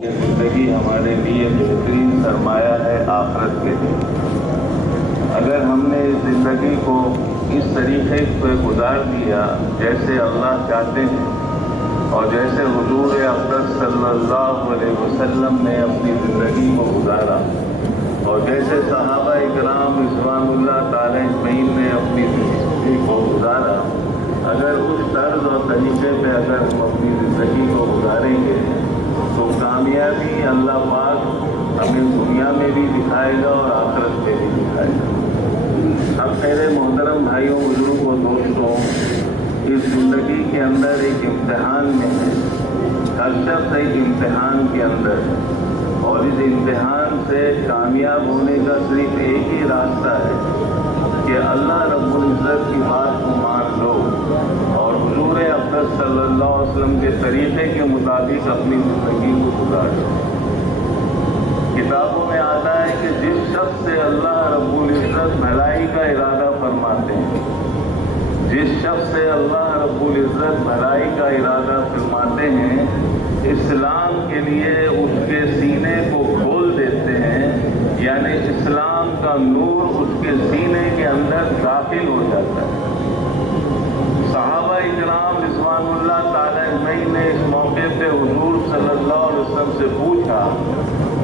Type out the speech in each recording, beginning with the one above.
زندگی ہمارے لیے بہترین سرمایہ ہے آخرت کے لیے۔ اگر ہم نے اس زندگی کو اس طریقے سے گزار دیا جیسے اللہ چاہتے ہیں اور جیسے حضور اقدس صلی اللہ علیہ وسلم نے اپنی زندگی کو گزارا اور جیسے صحابہ اکرام رضوان اللہ تعالی اجمعین نے اپنی زندگی کو گزارا، اگر اس طرز اور طریقے پہ اگر ہم اپنی زندگی کو گزاریں گے تو کامیابی اللہ پاک ہمیں دنیا میں بھی دکھائے گا اور آخرت میں بھی دکھائے گا۔ اب میرے محترم بھائیوں، بزرگوں، دوستوں، اس زندگی کے اندر ایک امتحان میں ہے، ہر شخص ایک امتحان کے اندر ہے اور اس امتحان سے کامیاب ہونے کا صرف ایک ہی راستہ ہے کہ اللہ رب العزت کی بات کو مان لو اور حضور اقدس صلی اللہ علیہ وسلم کے طریقے کے مطابق اپنی زندگی کو گزارو۔ کتابوں میں آتا ہے کہ جس شخص سے اللہ رب العزت بھلائی کا ارادہ فرماتے ہیں، جس شخص سے اللہ رب العزت بھلائی کا ارادہ فرماتے ہیں، اسلام کے لیے اس کے سینے کو کھول دیتے ہیں، یعنی اسلام کا نور اس کے سینے کے اندر داخل ہو جاتا ہے۔ صحابہ اکرام رضوان اللہ تعالی اجمعین نے اس موقع پہ حضور صلی اللہ علیہ وسلم سے پوچھا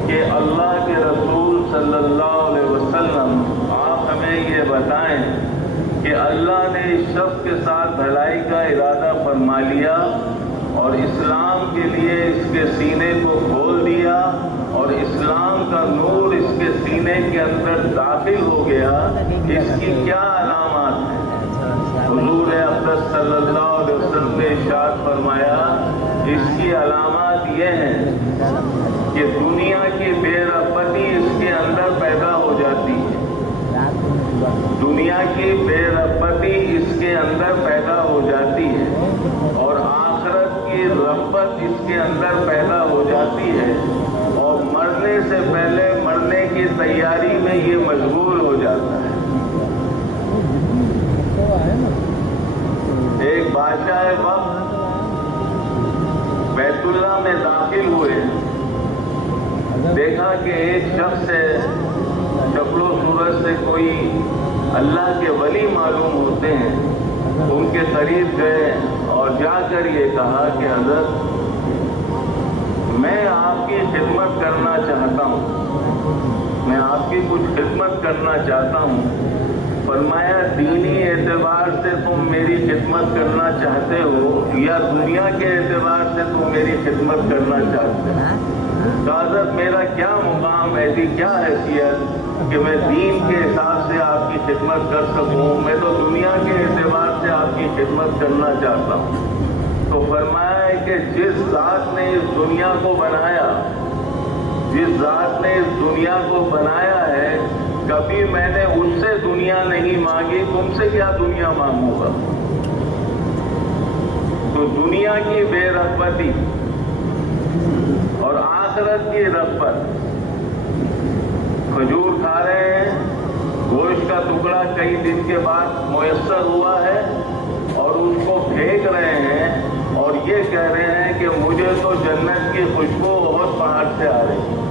کہ اللہ کے رسول صلی اللہ علیہ وسلم، آپ ہمیں یہ بتائیں کہ اللہ نے اس شخص کے ساتھ بھلائی کا ارادہ فرما لیا اور اسلام کے لیے اس کے سینے کو کھول دیا اور اسلام کا نور اس کے سینے کے اندر داخل ہو گیا، اس کی کیا علامات ہیں؟ حضور اقدس صلی اللہ علیہ وسلم نے ارشاد فرمایا، اس کی علامات یہ ہیں کہ دنیا کی بے رغبتی اس کے اندر پیدا ہو جاتی ہے، دنیا کی بے رغبتی اس کے اندر پیدا ہو جاتی ہے اور آخرت کی رغبت اس کے اندر پیدا ہو جاتی ہے اور مرنے سے پہلے مرنے کی تیاری میں یہ مشغول ہو جاتا ہے۔ ایک بادشاہ وقت بیت اللہ میں داخل ہوئے، دیکھا کہ ایک شخص ہے، شکل و صورت سے کوئی اللہ کے ولی معلوم ہوتے ہیں، ان کے قریب گئے اور جا کر یہ کہا کہ حضرت میں آپ کی خدمت کرنا چاہتا ہوں، میں آپ کی کچھ خدمت کرنا چاہتا ہوں۔ فرمایا دینی اعتبار سے تم میری خدمت کرنا چاہتے ہو یا دنیا کے اعتبار سے تم میری خدمت کرنا چاہتے ہو؟ تو حضرت میرا کیا مقام، ایسی کیا حیثیت کہ میں دین کے حساب سے آپ کی خدمت کر سکوں؟ میں تو دنیا کے اعتبار سے آپ کی خدمت کرنا چاہتا ہوں۔ تو فرمایا ہے کہ جس ذات نے اس دنیا کو بنایا، جس ذات نے اس دنیا کو بنایا ہے، کبھی میں نے اس سے دنیا نہیں مانگی، تم سے کیا دنیا مانگوں گا؟ تو دنیا کی بے رغبتی اور آخرت کی رغبت، کھجور کھا رہے ہیں، گوشت کا ٹکڑا کئی دن کے بعد میسر ہوا ہے اور اس کو پھینک رہے ہیں اور یہ کہہ رہے ہیں کہ مجھے تو جنت کی خوشبو بہت پہاڑ سے آ رہی ہے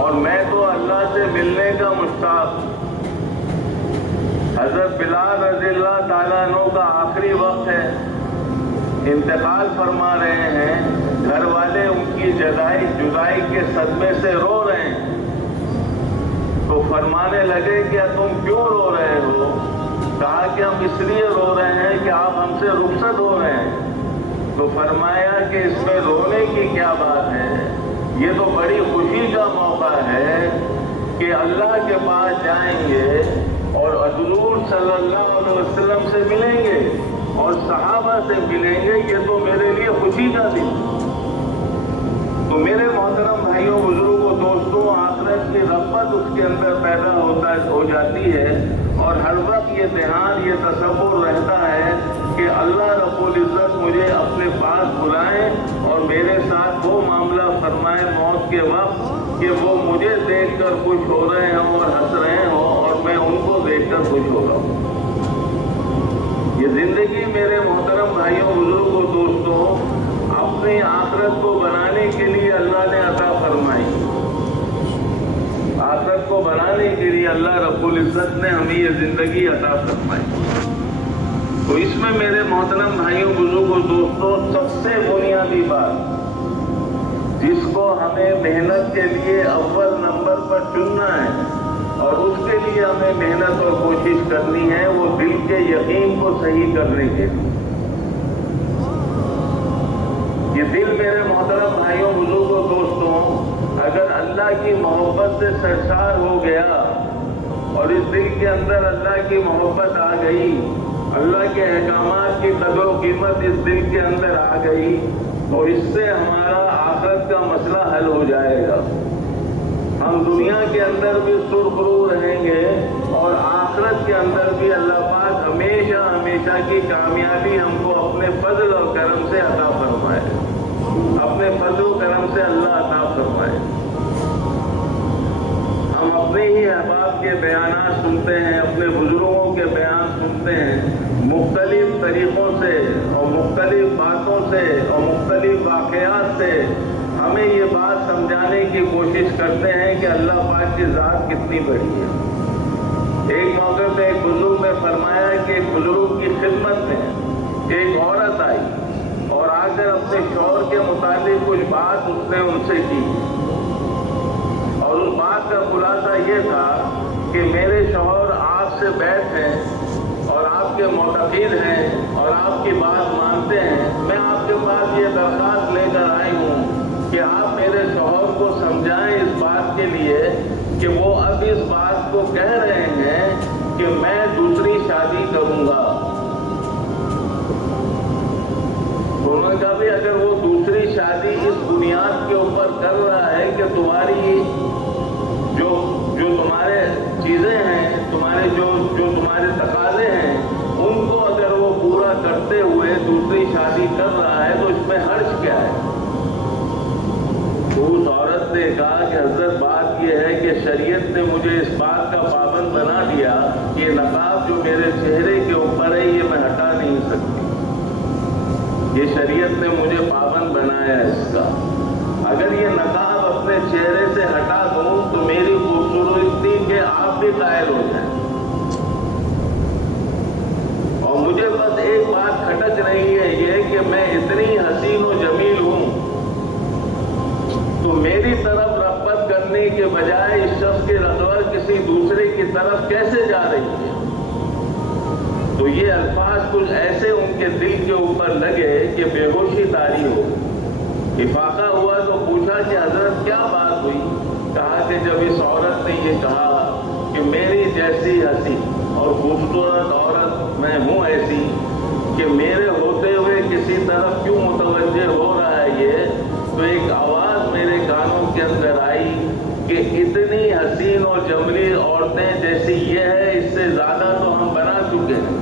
اور میں تو اللہ سے ملنے کا مشتاق ہوں۔ حضرت بلال رضی اللہ تعالیٰ عنہ کا آخری وقت ہے، انتقال فرما رہے ہیں، گھر والے ان کی جدائی کے صدمے سے رو رہے ہیں، تو فرمانے لگے کہ تم کیوں رو رہے ہو؟ کہا کہ ہم اس لیے رو رہے ہیں کہ آپ ہم سے رخصت ہو رہے ہیں۔ تو فرمایا کہ اس میں رونے کی کیا بات ہے، یہ تو بڑی خوشی کا موقع ہے کہ اللہ کے پاس جائیں گے اور حضور صلی اللہ علیہ وسلم سے ملیں گے اور صحابہ سے ملیں گے، یہ تو میرے لیے خوشی کا دن۔ تو میرے محترم بھائیوں، بزرگوں، دوستوں، آخرت کی رغبت اس کے اندر پیدا ہو جاتی ہے اور ہر وقت یہ دھیان، یہ تصور رہتا ہے کہ اللہ رب العزت مجھے اپنے پاس بلائیں اور میرے ساتھ وہ معاملہ فرمائے موت کے وقت کہ وہ مجھے دیکھ کر خوش ہو رہے ہوں اور ہنس رہے ہوں اور میں ان کو دیکھ کر خوش ہو رہا ہوں۔ یہ زندگی میرے محترم بھائیوں، بزرگوں، دوستوں، اپنی آخرت आखिरत को बनाने के लिए अल्लाह ने अता फरमाई। आखिरत को बनाने के लिए अल्लाह रब्बुल इज्जत ने हमें ये जिंदगी अता फरमाई। तो इसमें मेरे मोहतरम भाइयों, बुजुर्गों, दोस्तों, सबसे बुनियादी बात जिसको हमें मेहनत के लिए अव्वल नंबर पर चुनना है और उसके लिए हमें मेहनत और कोशिश करनी है, वो दिल के यकीन को सही करने के लिए। ये दिल मेरे मोहतरम भाइयों, बुजुर्गों, दोस्तों, अगर अल्लाह की मोहब्बत से सरशार हो गया और इस दिल के अंदर अल्लाह की मोहब्बत आ गई, अल्लाह के अहकामात की कदर कीमत इस दिल के अंदर आ गई, तो इससे हमारा आखिरत का मसला हल हो जाएगा। हम दुनिया के अंदर भी सुरखरू रहेंगे और आखिरत के अंदर भी अल्लाह पाक हमेशा हमेशा की कामयाबी हमको अपने फजल और करम से अता फरमाए, अपने फजल और करम से अल्लाह अता फरमाए। हम अपने ही अहबाब के बयानात सुनते हैं, अपने बुजुर्गों के बयान सुनते हैं, मुख्तलिफ तरीक़ों से और मुख्तलिफ बातों से और मुख्तलिफ वाक़यात से हमें ये बात समझाने की कोशिश करते हैं कि अल्लाह पाक की ज़ात कितनी बड़ी है। एक मौके पे एक बुजुर्ग ने फरमाया कि एक बुजुर्ग की खिदमत में एक औरत आई और आकर अपने शौहर के मुताबिक कुछ बात उसने उनसे की और उस बात का खुलासा ये था कि मेरे शौहर आपसे बैठ हैं और आपके मुतक़िद हैं और आपकी बात मानते हैं। मैं आपके पास ये दरख्वास्त लेकर आई हूँ कि आप मेरे शौहर को समझाएं इस बात के लिए कि वो अब इस बात को कह रहे हैं कि मैं दूसरी शादी करूँगा। उन्होंने कहा भी अगर वो दूसरी शादी इस बुनियाद के ऊपर कर रहा है कि तुम्हारी जो तुम्हारे चीज़ें हैं, तुम्हारे जो तुम्हारे तकाजे हैं, उनको अगर वो पूरा करते हुए दूसरी शादी कर रहा है तो इसमें हर्ज क्या है। तो उस औरत ने कहा कि हज़रत बात यह है कि शरीयत ने मुझे इस बात का पाबंद बना दिया कि ये नकाब जो मेरे चेहरे के ऊपर है ये मैं हटा नहीं सकती। ये शरीयत ने मुझे पाबंद बनाया है इसका। अगर ये नकाब अपने चेहरे से हटा दूं तो मेरी खूबसूरती के आप भी कायल हो जाए। और मुझे बस एक बात खटक रही है ये कि मैं इतनी हसीन और जमील हूं तो मेरी तरफ रग़बत करने के बजाय इस शख्स की रग़बत किसी दूसरे की तरफ कैसे जा रही है। तो ये अल्फाज कुछ ऐसे उनके दिल के ऊपर लगे कि बेहोशी तारी हो। इफाका हुआ तो पूछा कि हजरत क्या बात हुई। कहा कि जब इस औरत ने ये कहा कि मेरी जैसी हंसी और खूबसूरत औरत मैं हूँ ऐसी कि मेरे होते हुए किसी तरफ क्यों मुतवज्जे हो रहा है ये, तो एक आवाज़ मेरे कानों के अंदर आई कि इतनी हसीन और जमली औरतें जैसी ये है इससे ज़्यादा तो हम बना चुके हैं।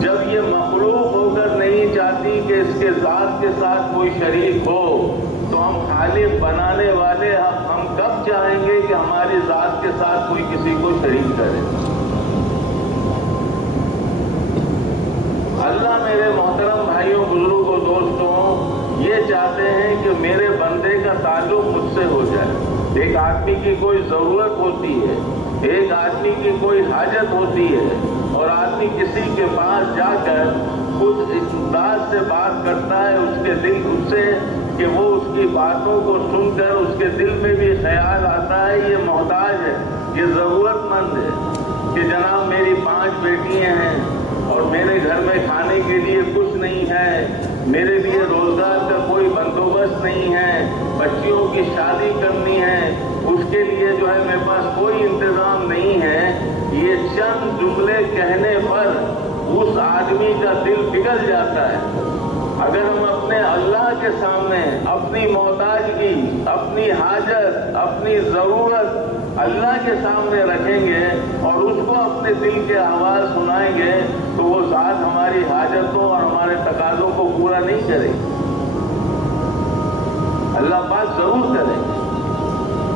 जब ये मखलूक होकर नहीं चाहती कि इसके ज़ात के साथ कोई शरीक हो तो हम खालिक बनाने वाले हम कब चाहेंगे कि हमारी ज़ात के साथ कोई किसी को शरीक करे। अल्लाह मेरे मोहतरम भाइयों, बुजुर्गों, दोस्तों, ये चाहते हैं कि मेरे बंदे का ताल्लुक मुझसे हो जाए। एक आदमी की कोई ज़रूरत होती है, एक आदमी की कोई हाजत होती है और आदमी किसी के पास जाकर कुछ इस्तेदाद से बात करता है उसके दिल उससे कि वो उसकी बातों को सुनकर उसके दिल में भी ख्याल आता है ये मोहताज है, ये ज़रूरतमंद है कि जनाब मेरी 5 बेटियां हैं और मेरे घर में खाने के लिए कुछ नहीं है, मेरे लिए रोज़गार का कोई बंदोबस्त नहीं है, बच्चियों की शादी करनी है, उसके लिए जो है मेरे पास कोई इंतज़ाम नहीं है। ये चंद जुमले कहने पर उस आदमी का दिल पिघल जाता है। अगर हम अपने अल्लाह के सामने अपनी मोहताजगी, अपनी हाजत, अपनी ज़रूरत अल्लाह के सामने रखेंगे और उसको अपने दिल के आवाज़ सुनाएंगे तो वो ज़ात हमारी हाजतों और हमारे तकाज़ों को पूरा नहीं करेगी, अल्लाह पाक ज़रूर करेंगे।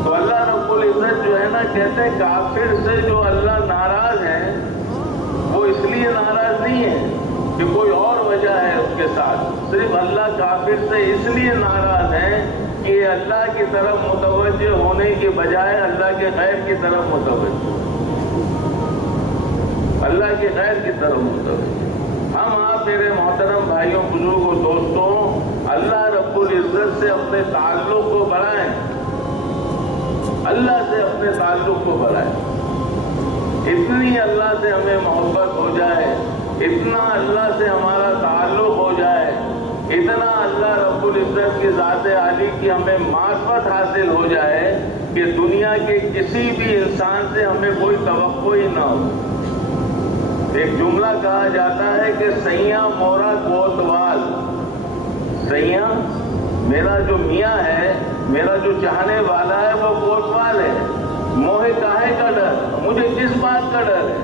तो अल्लाह रब्बुल इज़्ज़त जो है ना, कहते हैं काफिर से जो अल्लाह नाराज़ है वो इसलिए नाराज़ नहीं है कि कोई और वजह वजह है उसके साथ। सिर्फ अल्लाह काफिर से इसलिए नाराज है कि अल्लाह की तरफ मुतवज्जे होने के बजाय अल्लाह के गैर की तरफ मुतवज्जे, अल्लाह के गैर की तरफ मुतवज्जे। हम आप मेरे मोहतरम भाइयों, बुजुर्गों, दोस्तों, अल्लाह रब्बुल इज्जत से अपने ताल्लुक को बढ़ाएं, अल्लाह से अपने ताल्लुक को बढ़ाएं। इतनी अल्लाह से हमें मोहब्बत हो जाए, इतना अल्लाह से हमारा ताल्लुक हो जाए, इतना अल्लाह रब्बुल इज्जत की ज़ात आली की हमें मार्फत हासिल हो जाए कि दुनिया के किसी भी इंसान से हमें कोई तवक्को ही ना हो। एक जुमला कहा जाता है कि सैया मोरा कोतवाल, सैया मेरा जो मियाँ है, मेरा जो चाहने वाला है वो कोतवाल है, मोहे काहे का डर, मुझे किस बात का डर है।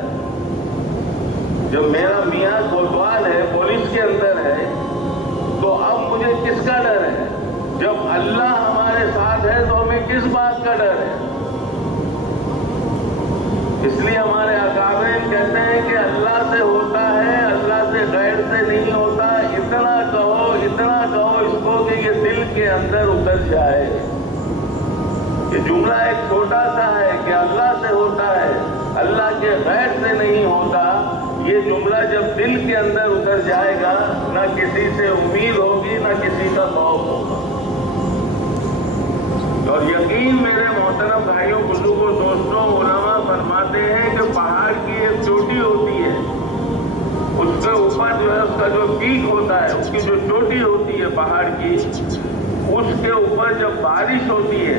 जब मेरा मियाँ कोतवाल है, पुलिस के अंदर है, तो अब मुझे किसका डर है। जब अल्लाह हमारे साथ है तो हमें किस बात का डर है। इसलिए हमारे अकाबिरीन कहते हैं कि अल्लाह से होता है, अल्लाह से गैर से नहीं होता। इतना कहो इसको कि ये दिल के अंदर उतर जाए। ये जुमला एक छोटा सा है कि अल्लाह से होता है, अल्लाह के गैर से नहीं होता। ये जुमला जब दिल के अंदर उतर जाएगा, ना किसी से उम्मीद होगी, ना किसी का खौफ होगा। और यकीन मेरे मोहतरम भाइयों, बुजुर्गों, दोस्तों, उलमा फरमाते हैं कि पहाड़ की एक चोटी होती है, उसके ऊपर जो है उसका जो पीक होता है, उसकी जो चोटी होती है पहाड़ की, उसके ऊपर जब बारिश होती है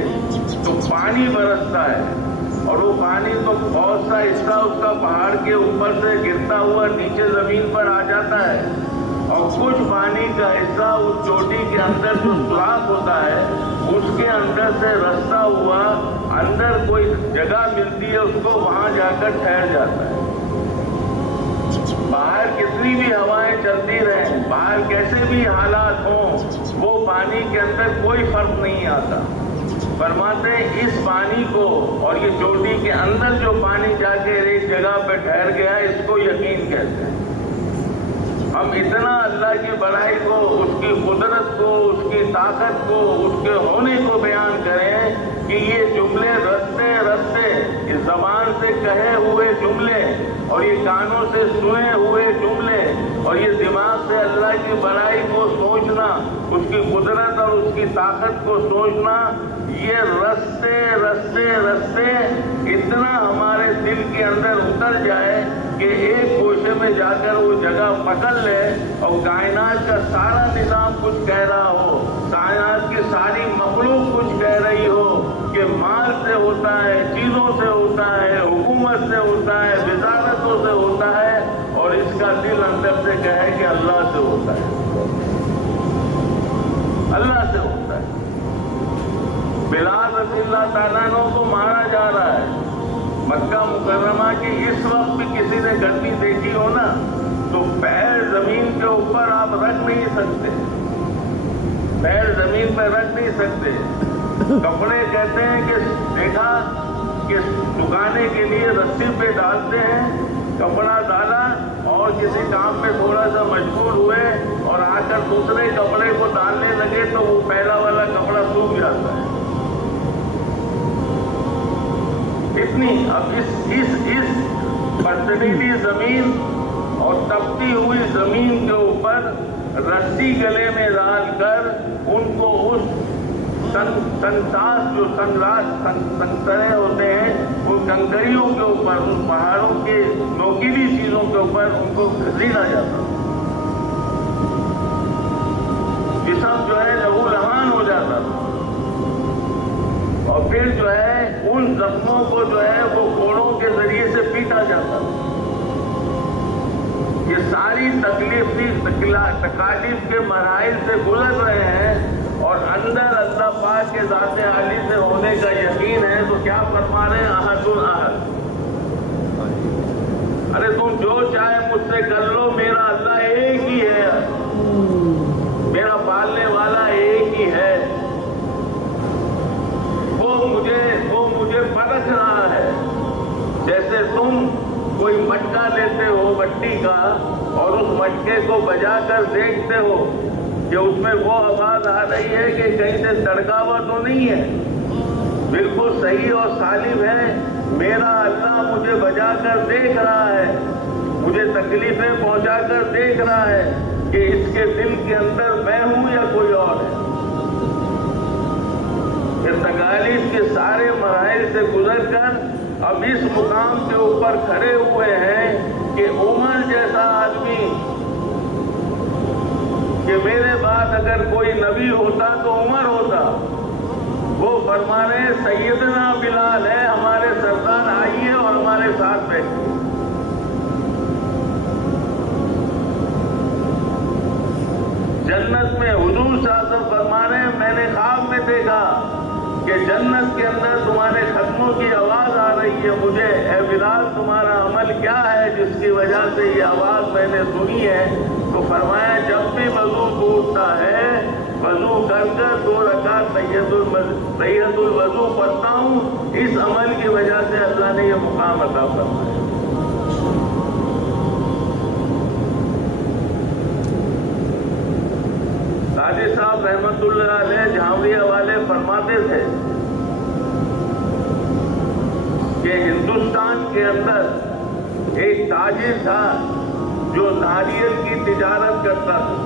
तो पानी बरसता है, और वो पानी तो बहुत सा हिस्सा उसका पहाड़ के ऊपर से गिरता हुआ नीचे जमीन पर आ जाता है, और कुछ पानी का हिस्सा उस चोटी के अंदर जो सुराख होता है उसके अंदर से रास्ता हुआ अंदर कोई जगह मिलती है, उसको वहां जाकर ठहर जाता है। बाहर कितनी भी हवाएं चलती रहें, बाहर कैसे भी हालात हों, वो पानी के अंदर कोई फर्क नहीं आता। फरमाते हैं इस पानी को, और ये चोटी के अंदर जो पानी जाके एक जगह पे ठहर गया, इसको यकीन कहते हैं। हम इतना अल्लाह की बड़ाई को, उसकी कुदरत को, उसकी ताकत को, उसके होने को बयान करें कि ये जुमले रस्ते रस्ते, इस जबान से कहे हुए जुमले और ये कानों से सुने हुए जुमले और ये दिमाग से अल्लाह की बड़ाई को सोचना, उसकी कुदरत और उसकी ताकत को सोचना, ये रस्ते रस्ते रस्ते इतना हमारे दिल के अंदर उतर जाए कि एक गोशे में जाकर वो जगह पकड़ ले और कायनात का सारा निजाम कुछ कह रहा हो, कायनात की सारी मखलूक कुछ कह रही हो कि माल से होता है, चीजों से होता है, हुकूमत से होता है, वजारतों से होता है, और इसका दिल अंदर से कहे कि अल्लाह से होता है, अल्लाह से होता है। बिलाल रज़ियल्लाहु ताला अन्हु को मारा जा रहा है। मक्का मुकर्रमा की इस वक्त भी किसी ने गर्मी देखी हो ना, तो पैर जमीन के ऊपर आप रख नहीं सकते, पैर जमीन पर रख नहीं सकते। कपड़े कहते हैं कि देखा कि सुखाने के लिए रस्सी पे डालते हैं, कपड़ा डाला और किसी काम में थोड़ा सा मजबूर हुए और आकर दूसरे कपड़े को डालने लगे तो वो पहला वाला कपड़ा सूख जाता है। इतनी अब इस पथरीली जमीन और तपती हुई जमीन के ऊपर रस्सी गले में डालकर उनको उस संतास जो संतरे होते हैं उन कंकरियों के ऊपर, उन पहाड़ों के नोकीली चीजों के ऊपर उनको घसीटा जाता, जिस्म जो है लहू लहान हो जाता था। और फिर जो है उन जख्मों को जो है वो घोड़ों के जरिए से पीटा जाता। ये सारी तकालीफ के मराइल से गुजर रहे हैं और अंदर अल्लाह पाक के ज़ाते आली से होने का यकीन है, तो क्या फरमा रहे हैं, अहदुल अहद। अरे तुम जो चाहे मुझसे कर लो, मेरा अल्लाह एक ही है, मेरा पालने वाला एक ही है, वो मुझे परख रहा है। जैसे तुम कोई मटका लेते हो मट्टी का और उस मटके को बजा कर देखते हो कि उसमें वो आवाज आ रही है कि कहीं से तड़कावा तो नहीं है, बिल्कुल सही और सालिम है। मेरा अल्लाह मुझे बजा कर देख रहा है, मुझे तकलीफें पहुंचा कर देख रहा है कि इसके दिल के अंदर मैं हूं या कोई और है। इस तकालीफ के सारे मराहिल से गुजर कर अब इस मुकाम के ऊपर खड़े हुए हैं कि उमर जैसा आदमी, कि मेरे बाद अगर कोई नबी होता तो उमर होता। वो फरमा रहे सैयदना बिलाल है हमारे सरदार, आइए और हमारे साथ बैठिए। जन्नत में हुजूर साहब फरमा रहे हैं मैंने ख्वाब में देखा कि जन्नत के अंदर तुम्हारे खत्मों की आवाज आ रही है मुझे, ए बिलाल तुम्हारा अमल क्या है जिसकी वजह से ये आवाज मैंने सुनी है? तो फरमाया जब भी वजू टूटता है वजू कर 2 रकात तहियतुल वजू पढ़ता हूँ, इस अमल की वजह से अल्लाह ने ये मुकाम अता फरमाया। काजी साहब रहमतुल्लाह अलैह झावरिया वाले फरमाते थे कि हिंदुस्तान के अंदर एक ताजिर था जो नारियल की तिजारत करता था।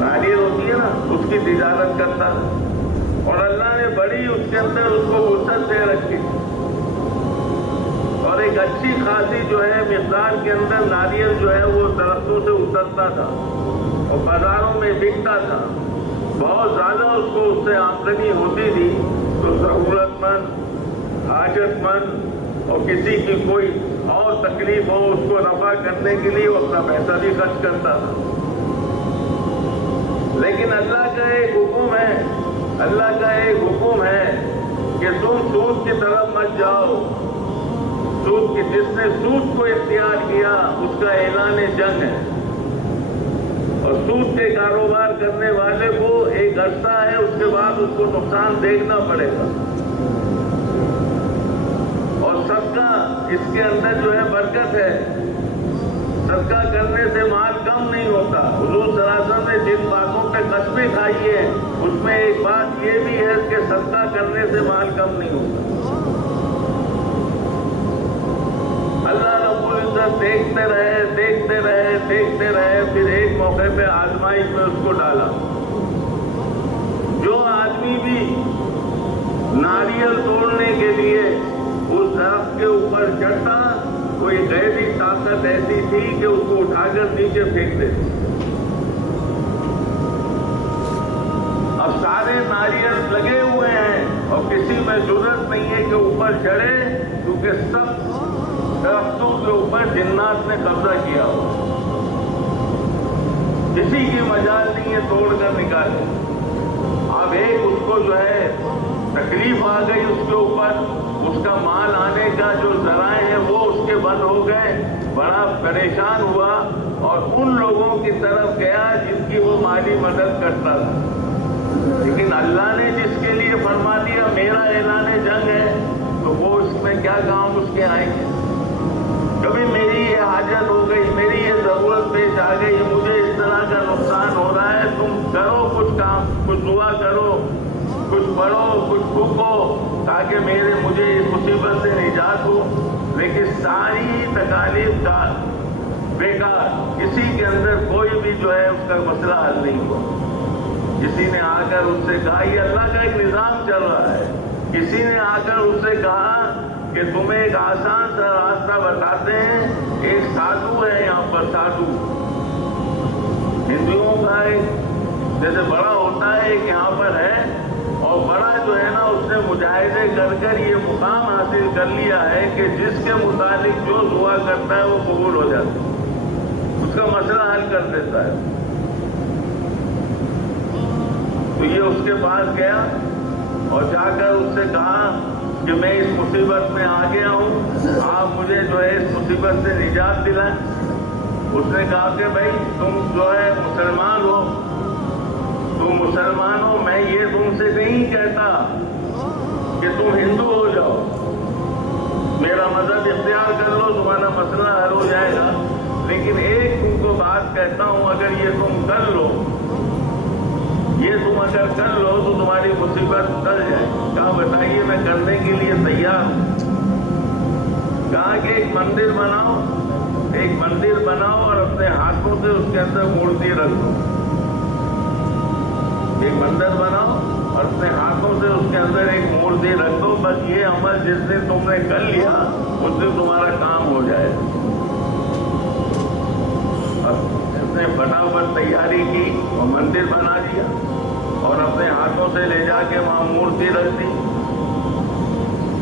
नारियल होती है ना, उसकी तिजारत करता था और अल्लाह ने बड़ी उसके अंदर उसको वुसअत दे रखी और एक अच्छी खासी जो है मिक़दार के अंदर नारियल जो है वो दरख्तों से उतरता था और बाजारों में बिकता था। बहुत ज्यादा उसको उससे आमदनी होती थी। तो जरूरतमंद, हाजतमंद और किसी की कोई और तकलीफ हो उसको नफा करने के लिए वो अपना पैसा भी खर्च करता था। लेकिन अल्लाह का एक हुक्म है, अल्लाह का एक हुक्म है कि तुम सूद की तरफ मत जाओ। सूद की, जिसने सूद को इख्तियार किया उसका ऐलान जंग है और सूद के कारोबार करने वाले को एक अरसा है, उसके बाद उसको नुकसान देखना पड़ेगा। और सबका इसके अंदर जो है बरकत है, सदका करने से माल कम नहीं होता। हुजूर सल्लल्लाहु अलैहि वसल्लम ने जिन बातों पे कस्में खाई है उसमें एक बात ये भी है कि सदका करने से माल कम नहीं होता। अल्लाह रब्बुल इज्जत देखते रहे देखते रहे देखते रहे, फिर एक मौके पे आजमाइश में उसको डाला। जो आदमी भी नारियल तोड़ने के लिए उस दरख्त के ऊपर चढ़ता, कोई गैबी ताकत ऐसी थी कि उसको उठाकर नीचे फेंक देती। अब सारे नारियल लगे हुए हैं और किसी में जरूरत नहीं है कि ऊपर चढ़े, क्योंकि सब दरख्तों के ऊपर जिन्नात ने कब्जा किया हुआ। किसी की मजाल नहीं है तोड़कर निकाले। अब एक उसको जो है तकलीफ आ गई उसके ऊपर, उसका माल आने का जो जराए हैं वो उसके बंद हो गए, बड़ा परेशान हुआ और उन लोगों की तरफ गया जिनकी वो माली मदद करता था। लेकिन अल्लाह ने जिसके लिए फरमा दिया मेरा ऐलान जंग है, तो वो इसमें क्या काम उसके आएंगे? कभी मेरी ये हाजत हो गई, मेरी ये जरूरत पेश आ गई, मुझे इस तरह का नुकसान हो रहा है, तुम करो कुछ काम, कुछ दुआ करो, कुछ पढ़ो, कुछ फूको, ताकि मुझे इस मुसीबत से निजात हो। लेकिन सारी तकालीफ का बेकार, किसी के अंदर कोई भी जो है उसका मसला हल नहीं हुआ। किसी ने आकर उससे कहा, ये अल्लाह का एक निजाम चल रहा है। किसी ने आकर उससे कहा कि तुम्हें एक आसान सा रास्ता बताते हैं, एक साधु है यहाँ पर, साधु हिंदुओं का एक जैसे बड़ा होता है एक यहाँ पर है, और बड़ा जो है ना उसने मुजाहिदे कर कर ये मुकाम हासिल कर लिया है कि जिसके मुतालिक जो दुआ करता है वो कबूल हो जाता है, उसका मसला हल कर देता है। तो ये उसके पास गया और जाकर उससे कहा कि मैं इस मुसीबत में आ गया हूँ, आप मुझे जो है इस मुसीबत से निजात दिलाएं। उसने कहा कि भाई तुम जो है मुसलमान हो, तुम मुसलमान हो, मैं ये तुमसे नहीं कहता कि तुम हिंदू हो जाओ, मेरा मजहब इख्तियार कर लो, तुम्हारा मसला हल हो जाएगा। لیکن ایک تم کو بات کہتا ہوں، اگر یہ تم کر لو، یہ تم اگر کر لو تو تمہاری مصیبت ٹل جائے۔ کہا بتائیے، میں کرنے کے لیے تیار ہوں۔ کہا کہ ایک مندر بناؤ، ایک مندر بناؤ اور اپنے ہاتھوں سے اس کے اندر مورتی رکھ دو۔ ایک مندر بناؤ اور اپنے ہاتھوں سے اس کے اندر ایک مورتی رکھ دو، بس یہ عمل جس دن تم نے کر لیا اس دن تمہارا کام ہو جائے۔ اس نے فٹافٹ تیاری کی اور مندر بنا دیا اور اپنے ہاتھوں سے لے جا کے وہاں مورتی رکھ دی۔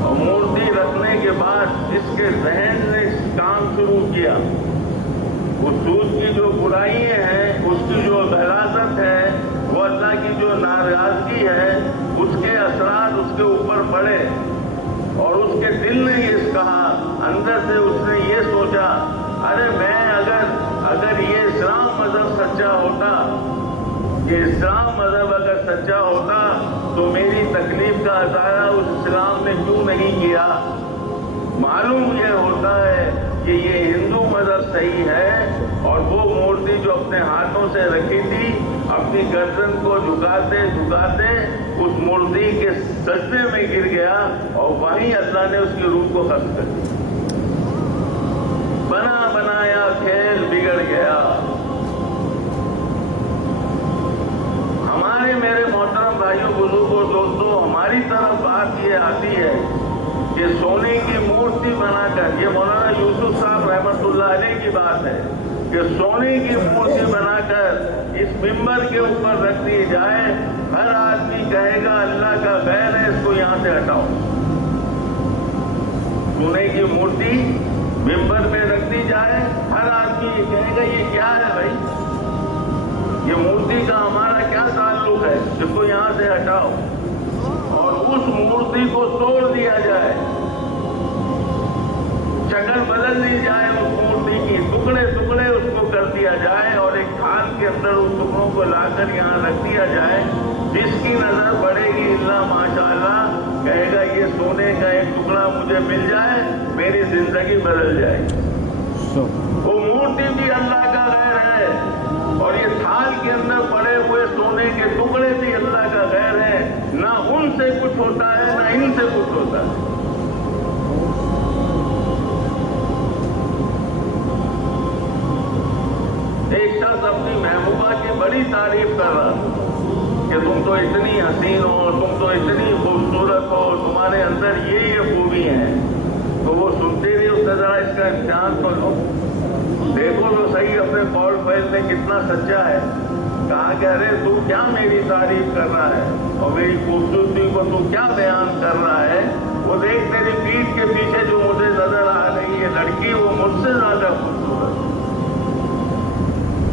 اور مورتی رکھنے کے بعد اس کے ذہن نے کام شروع کیا۔ اس سود کی جو برائیاں ہیں، اس کی جو غلاظت ہے، وہ اللہ کی جو ناراضگی ہے، اس کے اثرات اس کے اوپر پڑے اور اس کے دل نے یہ کہا، اندر سے اس نے یہ سوچا، ارے میں اگر یہ اسلام مذہب سچا ہوتا، یہ اسلام مذہب اگر سچا ہوتا تو میری تکلیف کا اظہار اس اسلام نے کیوں نہیں کیا؟ معلوم یہ ہوتا ہے کہ یہ ہندو مذہب صحیح ہے۔ اور وہ مورتی جو اپنے ہاتھوں سے رکھی تھی، اپنی گردن کو جھکاتے جھکاتے اس مورتی کے سجدے میں گر گیا اور وہیں اللہ نے اس کی روح کو ختم کر دیا۔ بنا بنایا کھیل بگڑ گیا۔ ہمارے میرے محترم بھائیوں بزرگوں دوستوں، ہماری طرف بات یہ آتی ہے کہ سونے کی مورتی بنا کر، یہ مولانا یوسف صاحب رحمۃ اللہ علیہ کی بات ہے کہ سونے کی مورتی بنا کر اس ممبر کے اوپر رکھ دی جائے، ہر آدمی کہے گا اللہ کا غیر ہے، اس کو یہاں سے ہٹاؤ۔ سونے کی مورتی ممبر پہ رکھ دی جائے، ہر آدمی یہ کہے گا یہ کیا ہے بھائی، یہ مورتی کا ہمارا کیا تعلق ہے، اس کو یہاں سے ہٹاؤ۔ اور اس مورتی کو توڑ دیا جائے، شکل بدل دی جائے اس مورتی کی، ٹکڑے ٹکڑے اس کو کر دیا جائے اور ایک تھال کے اندر اس ٹکڑوں کو لا کر یہاں رکھ دیا جائے۔ جس کی نظر پڑے گی اللہ ماشاءاللہ کہے گا یہ سونے کا ایک ٹکڑا مجھے مل جائے، میری زندگی بدل جائے۔ وہ مورتی بھی اللہ کا غیر ہے اور یہ تھال کے اندر پڑے ہوئے سونے کے ٹکڑے بھی اللہ کا غیر ہے۔ نہ ان سے کچھ ہوتا ہے نہ ان سے کچھ ہوتا ہے۔ ایک شخص اپنی محبوبہ کی بڑی تعریف کر رہا کہ تم تو اتنی حسین ہو، تم تو اتنی خوبصورت ہو، تمہارے اندر یہ خوبی ہیں۔ تو وہ سنتے رہے، اس سے ذرا اس کا امتحان تو لو، دیکھو تو صحیح اپنے قول فعل میں کتنا سچا ہے۔ کہا کہ ارے تو کیا میری تعریف کر رہا ہے اور میری خوبصورتی کو تو کیا بیان کر رہا ہے؟ وہ دیکھ تیری پیٹھ کے پیچھے جو مجھے نظر آ رہی ہے لڑکی، وہ مجھ سے زیادہ خوبصورت ہے۔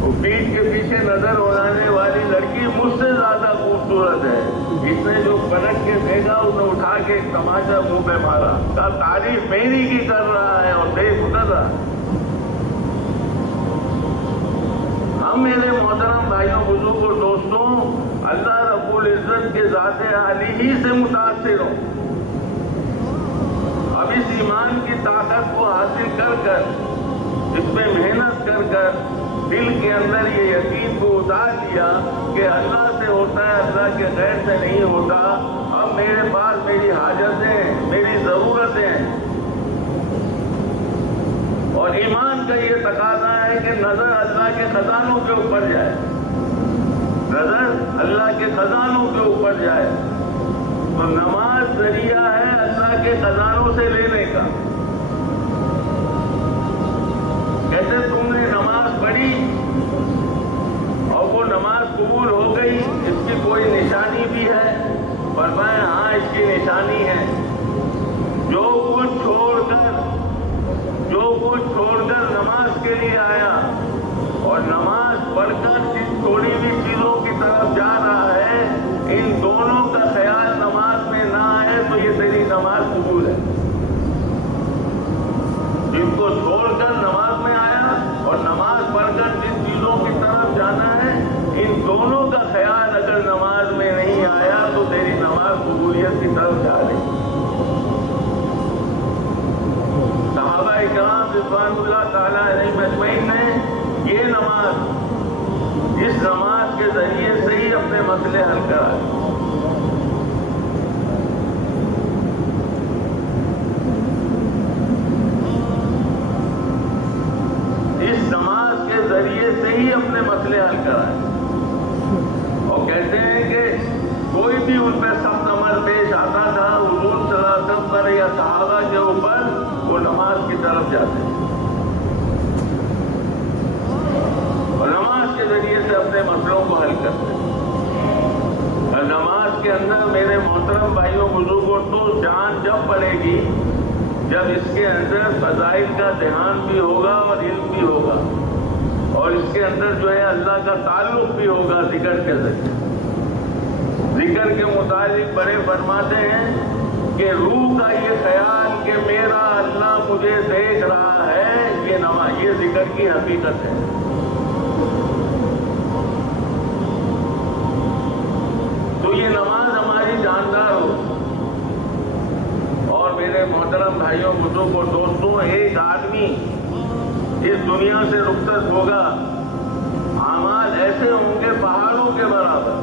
وہ پیٹھ کے پیچھے نظر اڑانے والی لڑکی مجھ سے زیادہ خوبصورت ہے۔ اس نے جو پلٹ کے دیکھا، اس نے اٹھا کے ایک تماچا منہ پہ مارا، کہا تعریف میری کی کر رہا ہے اور دیکھ اتر رہا۔ ہم میرے محترم بھائیوں بزرگوں دوستوں، اللہ رب العزت کے ذات عالی ہی سے متاثر ہوں۔ اب اس ایمان کی طاقت کو حاصل کر کر، اس میں محنت کر کر دل کے اندر یہ یقین کو اتار لیا کہ اللہ سے ہوتا ہے، اللہ کے غیر سے نہیں ہوتا۔ اب میرے پاس میری حاجتیں، میری ضرورتیں، اور ایمان کا یہ تقاضا ہے کہ نظر اللہ کے خزانوں کے اوپر جائے، نظر اللہ کے خزانوں کے اوپر جائے۔ تو نماز ذریعہ ہے اللہ کے خزانوں سے لینے کا۔ کہتے تم نے نماز پڑھی اور وہ نماز قبول ہو گئی، اس کی کوئی نشانی بھی ہے؟ فرمایا ہاں اس کی نشانی ہے، جو کچھ چھوڑ کر نماز کے لیے آیا اور نماز پڑھ کر جن چھوڑی ہوئی چیزوں کی طرف جا رہا ہے، ان دونوں کا خیال نماز میں نہ آئے تو یہ تیری نماز قبول ہے۔ جن کو چھوڑ کر نماز میں آیا اور نماز پڑھ کر جن چیزوں کی طرف جانا ہے، ان دونوں کا خیال اگر نماز میں نہیں آیا تو تیری نماز قبولیت کی طرف جا رہی۔ صحابہ کرام رضوان اللہ تعالیٰ علیہم اجمعین نے अपने मसले हल कराए। इस नमाज के जरिए से ही अपने मसले हल कराए। और कहते हैं कि कोई भी उन पर सख्त अमल पेश आता था हुजूर सल्लल्लाहु अलैहि वसल्लम पर या सहाबा के ऊपर, वो नमाज की तरफ जाते हैं और नमाज के जरिए से अपने मसलों को हल करते हैं। और नमाज के अंदर मेरे मोहतरम भाइयों बुजुर्गों, तो जान जब पड़ेगी जब इसके अंदर फजाइल का ध्यान भी होगा और इल्म भी होगा, और इसके अंदर जो है अल्लाह का ताल्लुक भी होगा जिक्र के जरिए। जिक्र के मुताबिक बड़े फरमाते हैं कि रूह का ये ख्याल कि मेरा अल्लाह मुझे देख रहा है, ये नमाज, ये जिक्र की हकीकत है। तो ये नमाज हमारी जानदार हो। और मेरे मोहतरम भाइयों बुजुर्गों दोस्तों, एक आदमी इस दुनिया से रुखसत होगा, आमाल ऐसे होंगे पहाड़ों के बराबर।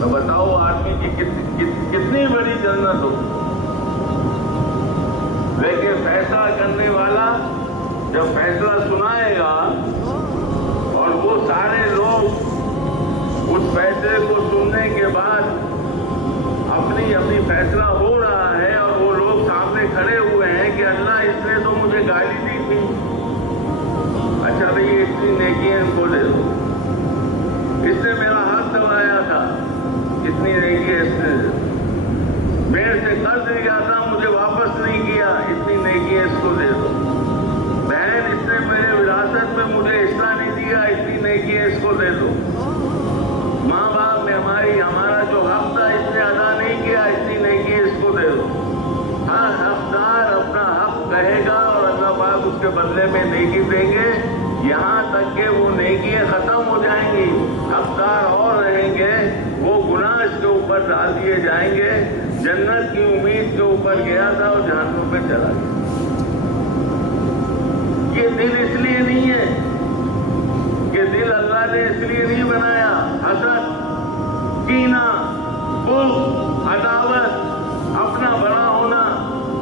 तो बताओ आदमी की कितनी बड़ी जन्नत हो। लेकिन फैसला करने वाला जब फैसला सुनाएगा और वो सारे लोग उस फैसले को सुनने के बाद अपनी फैसला हो रहा है और वो लोग सामने खड़े हुए हैं कि अल्लाह इसने तो मुझे गाली दी थी, अच्छा भाई ये इतनी नेकी है इनको दे दो, इसने मेरा हाथ दबाया था, इतनी नेकी है इसने, मेरे से कर्ज लिया था मुझे वापस नहीं किया, इतनी नेकी है इसको दे दो, बहन इसने मेरे विरासत में मुझे हिस्सा नहीं दिया, इतनी नेकी है इसको दे दो, माँ बाप ने हमारा जो हक था इसने अदा नहीं किया, इतनी नेकी इसको दे दो। हर हकदार अपना हक कहेगा और अल्लाह पाक उसके बदले में नेकी देंगे, यहाँ तक कि वो नेकियाँ खत्म हो जाएंगी, हकदार और रहेंगे, वो गुनाह इसके ऊपर डाल दिए जाएंगे। जन्नत की उम्मीद के ऊपर गया था और जहन्नुम में चला गया। ये दिल इसलिए नहीं है, ये दिल अल्लाह ने इसलिए नहीं बनाया। हसद, कीना, बुग़्ज़, अदावत, अपना बड़ा होना,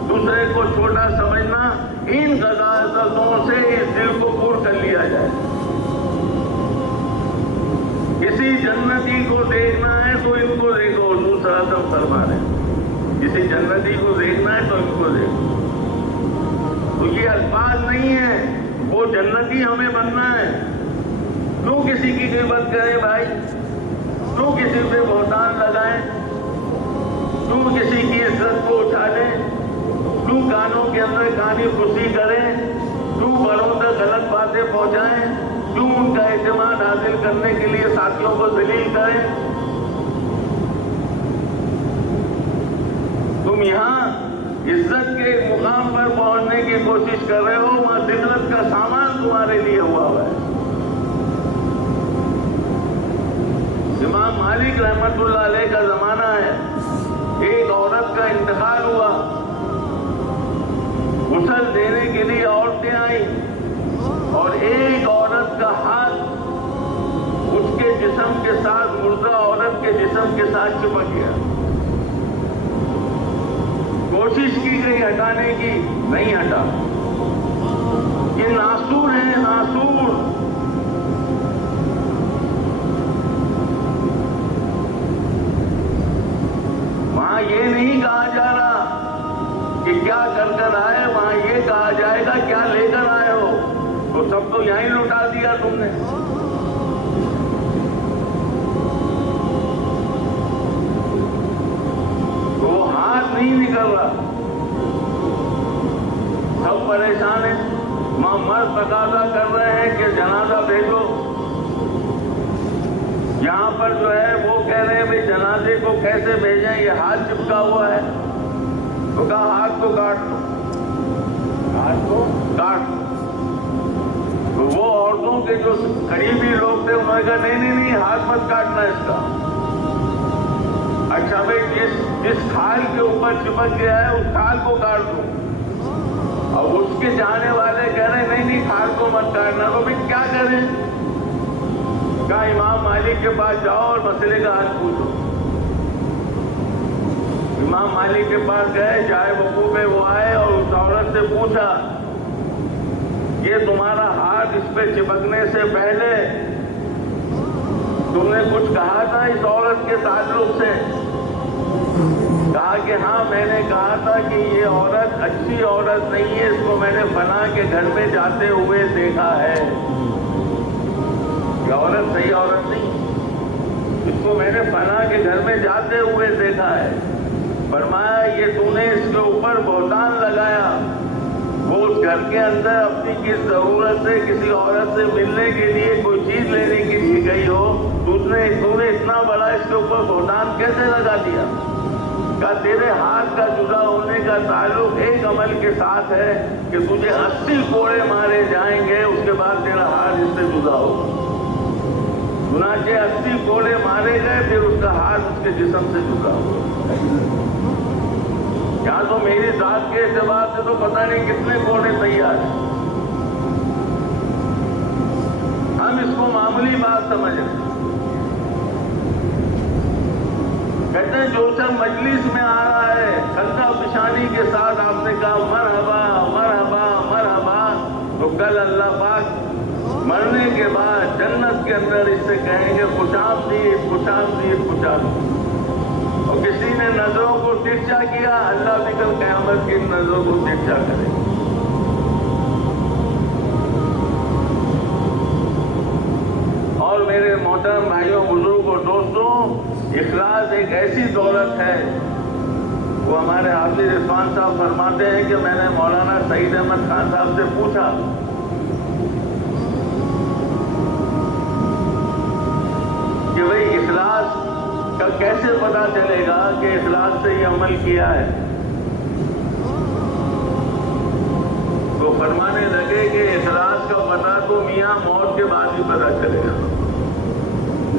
दूसरे को छोटा समझना, इन गज़ाज़तों से इस दिल को पूर कर लिया जाए। किसी जन्नती को देखना है तो इनको देखो, हुज़ूर सल्लल्लाहु अलैहि वसल्लम फरमा रहे हैं, किसी जन्नती को देखना है तो इनको देखो। तो ये अल्फाज नहीं है, वो जन्नती हमें बनना है। क्यों किसी की ग़ीबत करें भाई, क्यों किसी पे बहतान लगाएं, क्यों किसी की इज्जत को उठा लें, क्यों कानों के अंदर कानी खुशी करें, क्यों बड़ों तक गलत बातें पहुंचाएं, क्यों उनका एतमाद हासिल करने के लिए साथियों को जलील करें। तुम यहाँ इज्जत के मुकाम पर पहुंचने की कोशिश कर रहे हो, वहां जिल्लत का सामान तुम्हारे लिए हुआ है। इमाम मालिक रहमतुल्लाह अलैह का जमाना है, एक औरत का इंतकाल हुआ, गुस्ल देने के लिए औरतें आई और एक औरत का हाथ उसके जिस्म के साथ, मुर्दा औरत के जिस्म के साथ चिपक गया। कोशिश की गई हटाने की, नहीं हटा। ये नासूर है, नासूर। वहां ये नहीं कहा जा रहा कि क्या कर आए, वहां ये कहा जाएगा क्या लेकर आए हो। तो सब तो यहीं लुटा दिया तुमने। तो वो हाथ नहीं निकल रहा, सब परेशान है। मर्द तकाजा कर रहे हैं कि जनाजा भेजो। यहाँ पर जो है वो कह रहे हैं भाई जनाजे को कैसे भेजें, ये हाथ चिपका हुआ है। तो कहा हाथ को काट दो, हाथ को काट दो। तो वो औरतों के जो करीबी लोग थे उन्होंने कहा नहीं हाथ मत काटना इसका। अच्छा भाई जिस खाल के ऊपर चिपक गया है उस खाल को काट दो। अब उसके जाने वाले कह रहे नहीं खाल को मत काटना। तो भाई क्या करें, कहा इमाम मालिक के पास जाओ और मसले का हल पूछो। इमाम मालिक के पास गए, चाय वकूफ में वो आए और उस औरत से पूछा, ये तुम्हारा हाथ इस पे चिपकने से पहले तुमने कुछ कहा था इस औरत के ताल्लुक से? कहा कि हाँ, मैंने कहा था कि ये औरत अच्छी औरत नहीं है, इसको मैंने फला के घर में जाते हुए देखा है। ये औरत सही औरत नहीं, इसको मैंने फला के घर में जाते हुए देखा है। फरमाया ये तूने इसके ऊपर बहतान लगाया, वो उस घर के अंदर अपनी किस जरूरत से किसी औरत से मिलने के लिए कोई चीज लेने के लिए गई हो, तूने इतना बड़ा इसके ऊपर बहतान कैसे लगा दिया? का तेरे हाथ का जुदा होने का ताल्लुक एक अमल के साथ है कि तुझे 80 कोड़े मारे जाएंगे, उसके बाद तेरा हाथ इससे जुदा होगा। चुनाचे 80 कोड़े मारे गए, फिर उसका हाथ उसके जिस्म से जुदा होगा। यहाँ तो मेरी जात के एतबार से तो पता नहीं कितने कोड़े तैयार हैं। हम इसको मामूली बात समझ रहे हैं। कहते हैं जो सब मजलिस में आ रहा है खंदा पिशानी के साथ आपने कहा मरहबा मरहबा मरहबा, तो कल अल्लाह पाक मरने के बाद जन्नत के अंदर इससे कहेंगे खुशामदीद खुशामदीद खुशामदीद। और किसी ने नजरों को तिरछा किया, अल्लाह भी कल क़यामत की नजरों को तिरछा करे। और मेरे मोहतरम भाइयों बुजुर्गों दोस्तों, इखलास एक ऐसी दौलत है। वो हमारे हाफिज इरफान साहब फरमाते हैं कि मैंने मौलाना सईद अहमद खान साहब से पूछा कि भाई इखलास का कैसे पता चलेगा कि इखलास से ये अमल किया है? तो फरमाने लगे कि इखलास का पता तो मियां मौत के बाद ही पता चलेगा,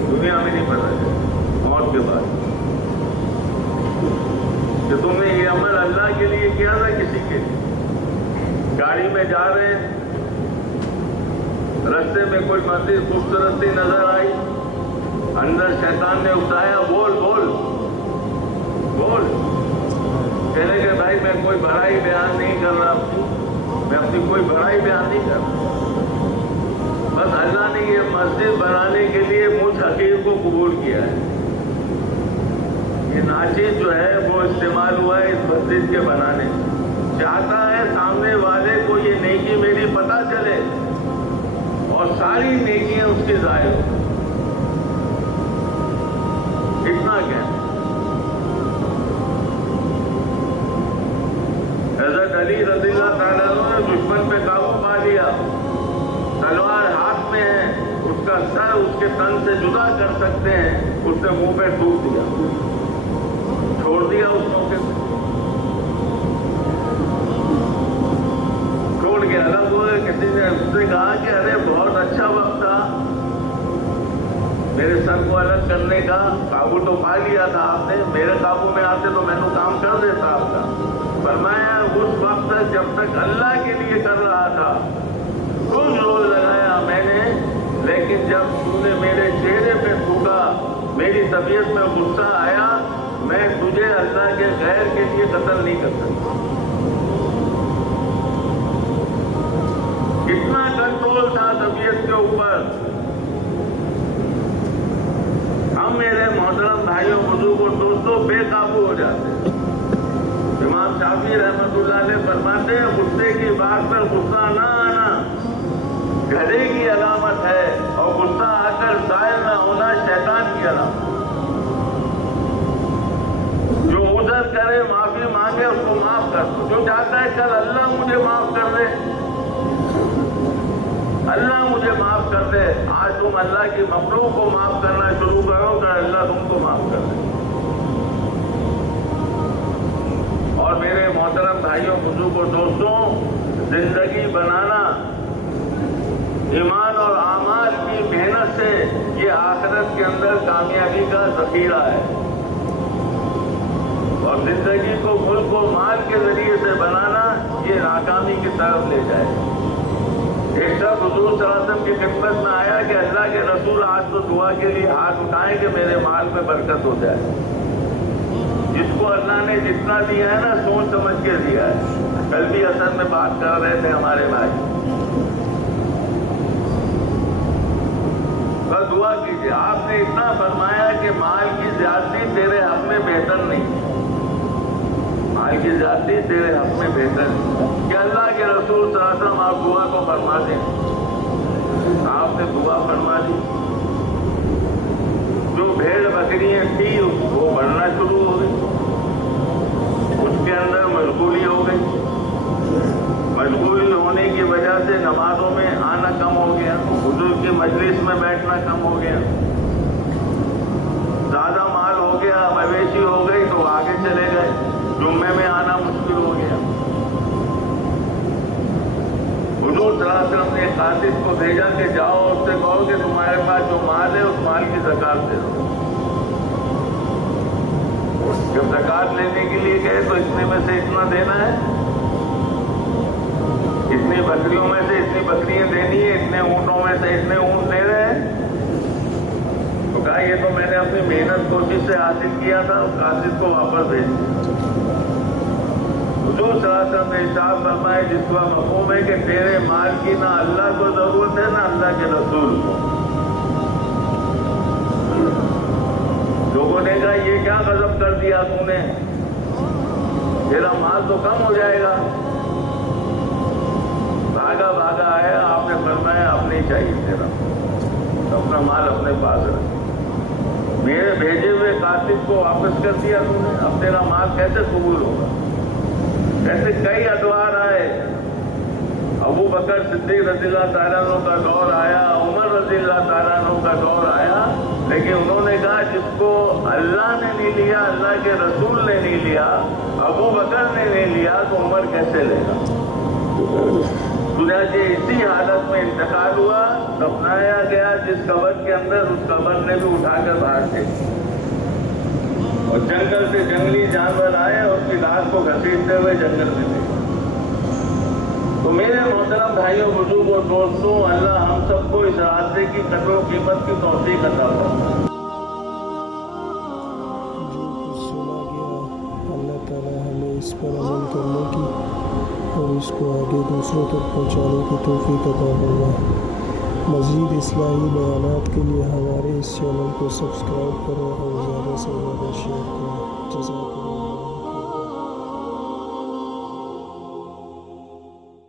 दुनिया में नहीं पता चलेगा, मौत के बाद। कि तुमने ये अमल अल्लाह के लिए किया था किसी के लिए? गाड़ी में जा रहे हैं, रास्ते में कोई मस्जिद खूबसूरत सी नजर आई, अंदर शैतान ने उठाया, बोल बोल बोल। कहने के भाई मैं कोई भलाई बयान नहीं कर रहा, मैं अपनी कोई भलाई बयान नहीं कर रहा, बस अल्लाह ने ये मस्जिद बनाने के लिए मुझ हकीर को कबूल किया है। ये नाचीज जो है वो इस्तेमाल हुआ है इस मस्जिद के बनाने। चाहता है सामने वाले को ये नेकी मेरी पता चले और सारी नेकियां उसकी जाहिर हो। इतना क्या? हज़रत अली रज़ियल्लाहु ताला अन्हु ने दुश्मन पे काबू पा लिया, तलवार हाथ में है, उसका सर उसके तन से जुदा कर सकते हैं, उसने मुंह पे थूक दिया, छोड़ दिया उस मौके पे, छोड़ के अलग हो गए। किसी ने उससे कहा कि अरे बहुत अच्छा वक्त था मेरे सर को अलग करने का, काबू तो पा लिया था आपने, मेरे काबू में आते तो मैंने काम कर देता आपका। फरमाया उस वक्त तक जब तक अल्लाह के लिए कर रहा था खूब जोर लगाया मैंने, लेकिन जब तूने मेरे चेहरे पे थूका, मेरी तबीयत में गुस्सा आया, मैं तुझे अल्लाह के गैर के लिए कत्ल नहीं कर सकता। कितना कंट्रोल था तबीयत के ऊपर। हम मेरे मोहतरम भाइयों बुजुर्गों दोस्तों बेकाबू हो जाते हैं। इमाम शाफी रहमतुल्लाह अलैह फरमाते हैं गुस्से की बात पर गुस्सा न आना गधे की अलामत है, और गुस्सा आकर सायल न होना शैतान की अलामत। जो उधर करे माफी मांगे उसको माफ कर दो। जो चाहता है कल अल्लाह मुझे माफ कर दे, अल्लाह मुझे माफ कर दे, आज तुम अल्लाह की मखलूक को माफ करना शुरू करो तो अल्लाह तुमको माफ कर दे। और मेरे मोहतरम भाइयों बुजुर्गों दोस्तों, जिंदगी बनाना ईमान और आमाल की मेहनत से ये आखिरत के अंदर कामयाबी का जखीरा है, और जिंदगी को मुल्क को माल के जरिए से बनाना ये नाकामी की तरफ ले जाए। ایک شخص حضور صلی اللہ علیہ وسلم کی خدمت میں آیا کہ اللہ کے رسول آج تو دعا کے لیے ہاتھ اٹھائیں کہ میرے مال میں برکت ہو جائے. جس کو اللہ نے جتنا دیا ہے نا سوچ سمجھ کے دیا ہے. کل بھی اصل میں بات کر رہے تھے ہمارے بھائی. بس دعا کیجیے. آپ نے اتنا فرمایا کہ مال کی زیادتی تیرے حق میں بہتر نہیں. مال کی زیادتی تیرے حق میں بہتر نہیں. کہ اللہ کے رسول صلی اللہ علیہ وسلم آپ دعا کو فرما دیں. آپ نے دعا فرما دی. جو بھیڑ بکریاں تھی وہ بڑھنا شروع ہو گئی. اس کے اندر مشغولی ہو گئی. مشغولی ہونے کی وجہ سے نمازوں میں آنا کم ہو گیا. حضور کی مجلس میں بیٹھنا کم ہو گیا. زیادہ مال ہو گیا, مویشی ہو گئی تو آگے چلے گئے. جمعے میں آنا مشکل ہو گیا. حضور صلی اللہ علیہ وسلم نے قاصد کو بھیجا کہ جاؤ اس سے کہو کہ تمہارے پاس جو مال ہے اس مال کی زکات دے دو. جب زکات لینے کے لیے گئے تو اتنے میں سے اتنا دینا ہے, اتنی بکریوں میں سے اتنی بکریاں دینی ہے, اتنے اونٹوں میں سے اتنے اونٹ دے رہے ہیں. تو کہا یہ تو میں نے اپنی محنت کوشش سے حاصل کیا تھا, قاصد کو واپس بھیج دیا. حضور صلی اللہ علیہ وسلم نے ارشاد فرمایا جس کا مفہوم ہے کہ تیرے مال کی نہ اللہ کو ضرورت ہے نہ اللہ کے رسول کو. لوگوں نے کہا یہ کیا غضب کر دیا تو نے, تیرا مال تو کم ہو جائے گا. بھاگا بھاگا آیا, آپ نے فرمایا اب نہیں چاہیے تیرا, اپنا مال اپنے پاس رکھ. میرے بھیجے ہوئے قاصد کو واپس کر دیا تو نے, اب تیرا مال کیسے قبول ہوگا. ایسے کئی ادوار آئے. ابو بکر صدیق رضی اللہ تعالیٰ عنہ کا دور آیا, عمر رضی اللہ تعالیٰ عنہ کا دور آیا, لیکن انہوں نے کہا جس کو اللہ نے نہیں لیا, اللہ کے رسول نے نہیں لیا, ابو بکر نے نہیں لیا تو عمر کیسے لے گا. چنانچہ اسی حالت میں انتقال ہوا, دفنایا گیا جس قبر کے اندر, اس قبر نے بھی اٹھا کر باہر پھینک. اور جنگل سے جنگلی جانور آئے اور اس کی لاش کو گھسیٹتے ہوئے جنگل میں لے گئے. تو میرے محترم بھائیوں, بزرگوں, دوستوں, اللہ ہم سب کو اس راستے کی قدر و قیمت کی توفیق عطا فرمائے. جو کچھ سنا گیا اللہ تعالیٰ ہمیں اس پر عمل کرنے کی اور اس کو آگے دوسروں تک پہنچانے کی توفیق عطا فرمائے. مزید اصلاحی بیانات کے لیے ہمارے اس چینل کو سبسکرائب کریں اور زیادہ سے زیادہ شیئر کریں. جزاک